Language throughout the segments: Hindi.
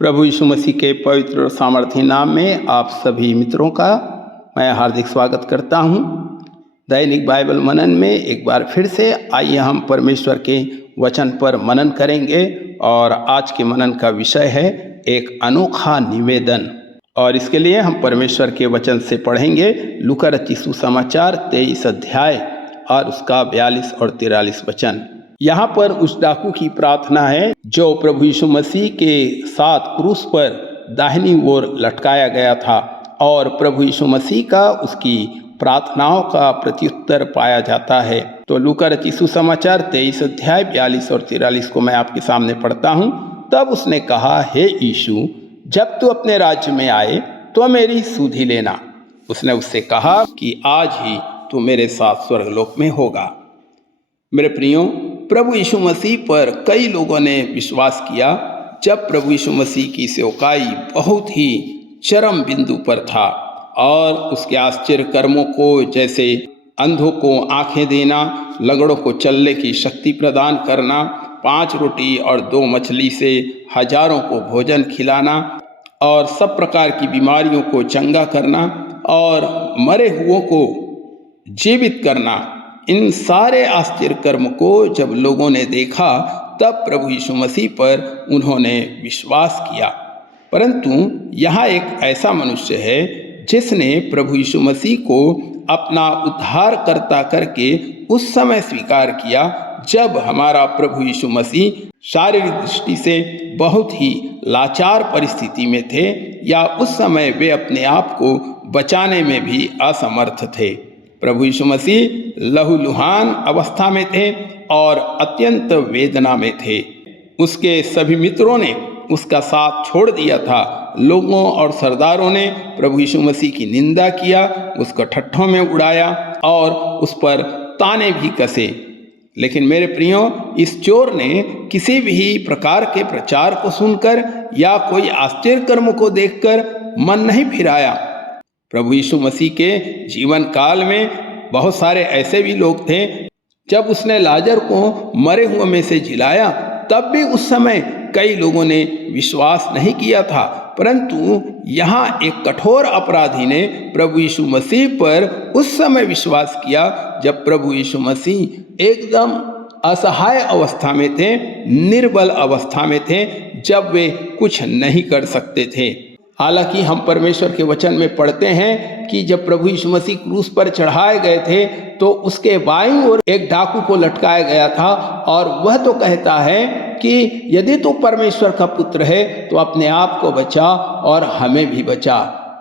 प्रभु यीशु मसीह के पवित्र और सामर्थी नाम में आप सभी मित्रों का मैं हार्दिक स्वागत करता हूं। दैनिक बाइबल मनन में एक बार फिर से आइए हम परमेश्वर के वचन पर मनन करेंगे और आज के मनन का विषय है एक अनोखा निवेदन। और इसके लिए हम परमेश्वर के वचन से पढ़ेंगे लूका रचित सुसमाचार 23 अध्याय और उसका 42 और 43 वचन। यहाँ पर उस डाकू की प्रार्थना है जो प्रभु यीशु मसीह के साथ क्रूस पर दाहिनी ओर लटकाया गया था और प्रभु यीशु मसीह का उसकी प्रार्थनाओं का प्रत्युत्तर पाया जाता है। तो लूका रचित सुसमाचार 23 अध्याय 42 और 43 को मैं आपके सामने पढ़ता हूँ। तब उसने कहा, हे यीशु, जब तू अपने राज्य में आए तो मेरी सुधि लेना। उसने उससे कहा कि आज ही तू मेरे साथ स्वर्गलोक में होगा। मेरे प्रियो, प्रभु यीशु मसीह पर कई लोगों ने विश्वास किया जब प्रभु यीशु मसीह की सेवकाई बहुत ही चरम बिंदु पर था और उसके आश्चर्य कर्मों को, जैसे अंधों को आंखें देना, लंगड़ों को चलने की शक्ति प्रदान करना, 5 रोटी और 2 मछली से हजारों को भोजन खिलाना और सब प्रकार की बीमारियों को चंगा करना और मरे हुओं को जीवित करना, इन सारे आश्चर्य कर्म को जब लोगों ने देखा तब प्रभु यीशु मसीह पर उन्होंने विश्वास किया। परंतु यहाँ एक ऐसा मनुष्य है जिसने प्रभु यीशु मसीह को अपना उद्धारकर्ता करके उस समय स्वीकार किया जब हमारा प्रभु यीशु मसीह शारीरिक दृष्टि से बहुत ही लाचार परिस्थिति में थे या उस समय वे अपने आप को बचाने में भी असमर्थ थे। प्रभु यीशु मसीह लहूलुहान अवस्था में थे और अत्यंत वेदना में थे। उसके सभी मित्रों ने उसका साथ छोड़ दिया था। लोगों और सरदारों ने प्रभु यीशु मसीह की निंदा किया, उसको ठट्ठों में उड़ाया और उस पर ताने भी कसे। लेकिन मेरे प्रियो, इस चोर ने किसी भी प्रकार के प्रचार को सुनकर या कोई आश्चर्य कर्म को देखकर मन नहीं फिराया। प्रभु यीशु मसीह के जीवन काल में बहुत सारे ऐसे भी लोग थे। जब उसने लाजर को मरे हुए में से जिलाया तब भी उस समय कई लोगों ने विश्वास नहीं किया था। परंतु यहाँ एक कठोर अपराधी ने प्रभु यीशु मसीह पर उस समय विश्वास किया जब प्रभु यीशु मसीह एकदम असहाय अवस्था में थे, निर्बल अवस्था में थे, जब वे कुछ नहीं कर सकते थे। हालांकि हम परमेश्वर के वचन में पढ़ते हैं कि जब प्रभु यीशु मसीह क्रूस पर चढ़ाए गए थे तो उसके बाईं ओर एक डाकू को लटकाया गया था और वह तो कहता है कि यदि तू परमेश्वर का पुत्र है तो अपने आप को बचा और हमें भी बचा।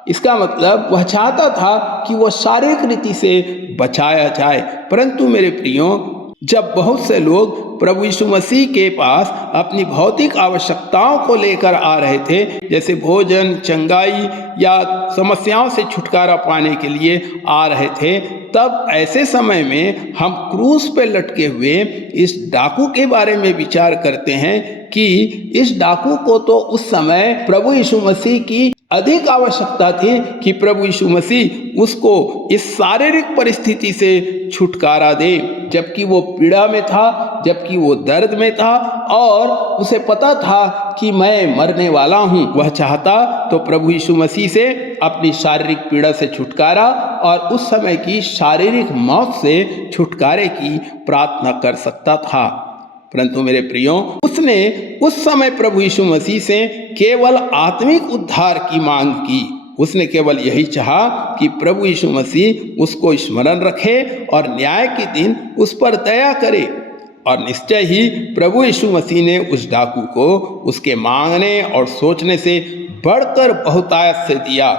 इसका मतलब वह चाहता था कि वह शारीरिक रीति से बचाया जाए। परंतु मेरे प्रियो, जब बहुत से लोग प्रभु यीशु मसीह के पास अपनी भौतिक आवश्यकताओं को लेकर आ रहे थे, जैसे भोजन, चंगाई या समस्याओं से छुटकारा पाने के लिए आ रहे थे, तब ऐसे समय में हम क्रूस पर लटके हुए इस डाकू के बारे में विचार करते हैं कि इस डाकू को तो उस समय प्रभु यीशु मसीह की अधिक आवश्यकता थी कि प्रभु यीशु मसीह उसको इस शारीरिक परिस्थिति से छुटकारा दे, जबकि वो पीड़ा में था, जबकि वो दर्द में था और उसे पता था कि मैं मरने वाला हूँ। वह चाहता तो प्रभु यीशु मसीह से अपनी शारीरिक पीड़ा से छुटकारा और उस समय की शारीरिक मौत से छुटकारे की प्रार्थना कर सकता था। परंतु मेरे प्रियो, उसने उस समय प्रभु यीशु मसीह से केवल आत्मिक उद्धार की मांग की। उसने केवल यही चाहा कि प्रभु यीशु मसीह उसको स्मरण रखे और न्याय के दिन उस पर दया करे। और निश्चय ही प्रभु यीशु मसीह ने उस डाकू को उसके मांगने और सोचने से बढ़कर बहुतायत से दिया।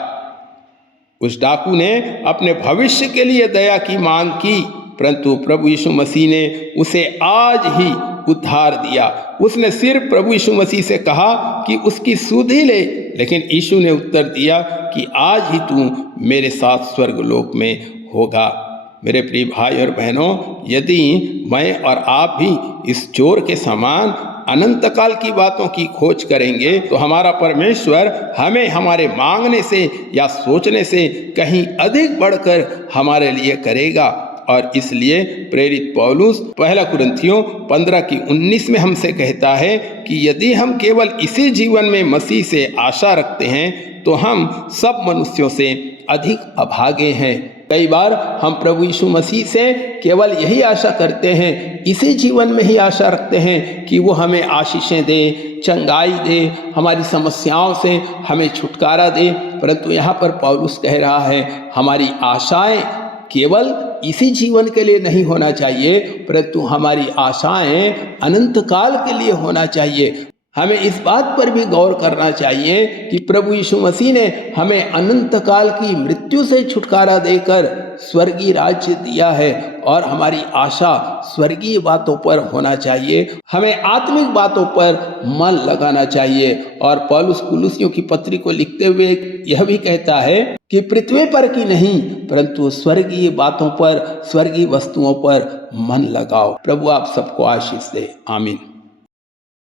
उस डाकू ने अपने भविष्य के लिए दया की मांग की, परंतु प्रभु यीशु मसीह ने उसे आज ही उद्धार दिया। उसने सिर्फ प्रभु यीशु मसीह से कहा कि उसकी सुधि ले, लेकिन यीशु ने उत्तर दिया कि आज ही तू मेरे साथ स्वर्गलोक में होगा। मेरे प्रिय भाई और बहनों, यदि मैं और आप भी इस चोर के समान अनंत काल की बातों की खोज करेंगे तो हमारा परमेश्वर हमें हमारे मांगने से या सोचने से कहीं अधिक बढ़कर हमारे लिए करेगा। और इसलिए प्रेरित पौलुस 1 कुरिन्थियों 15:19 में हमसे कहता है कि यदि हम केवल इसी जीवन में मसीह से आशा रखते हैं तो हम सब मनुष्यों से अधिक अभागे हैं। कई बार हम प्रभु यीशु मसीह से केवल यही आशा करते हैं, इसी जीवन में ही आशा रखते हैं कि वो हमें आशीषें दे, चंगाई दे, हमारी समस्याओं से हमें छुटकारा दे। परंतु यहाँ पर पौलुस कह रहा है हमारी आशाएं केवल इसी जीवन के लिए नहीं होना चाहिए, परंतु हमारी आशाएं अनंत काल के लिए होना चाहिए। हमें इस बात पर भी गौर करना चाहिए कि प्रभु यीशु मसीह ने हमें अनंत काल की मृत्यु से छुटकारा देकर स्वर्गीय राज्य दिया है और हमारी आशा स्वर्गीय बातों पर होना चाहिए। हमें आत्मिक बातों पर मन लगाना चाहिए। और पौलुस कुलुसियों की पत्री को लिखते हुए यह भी कहता है कि पृथ्वी पर की नहीं परंतु स्वर्गीय बातों पर, स्वर्गीय वस्तुओं पर मन लगाओ। प्रभु आप सबको आशीष दे। आमीन।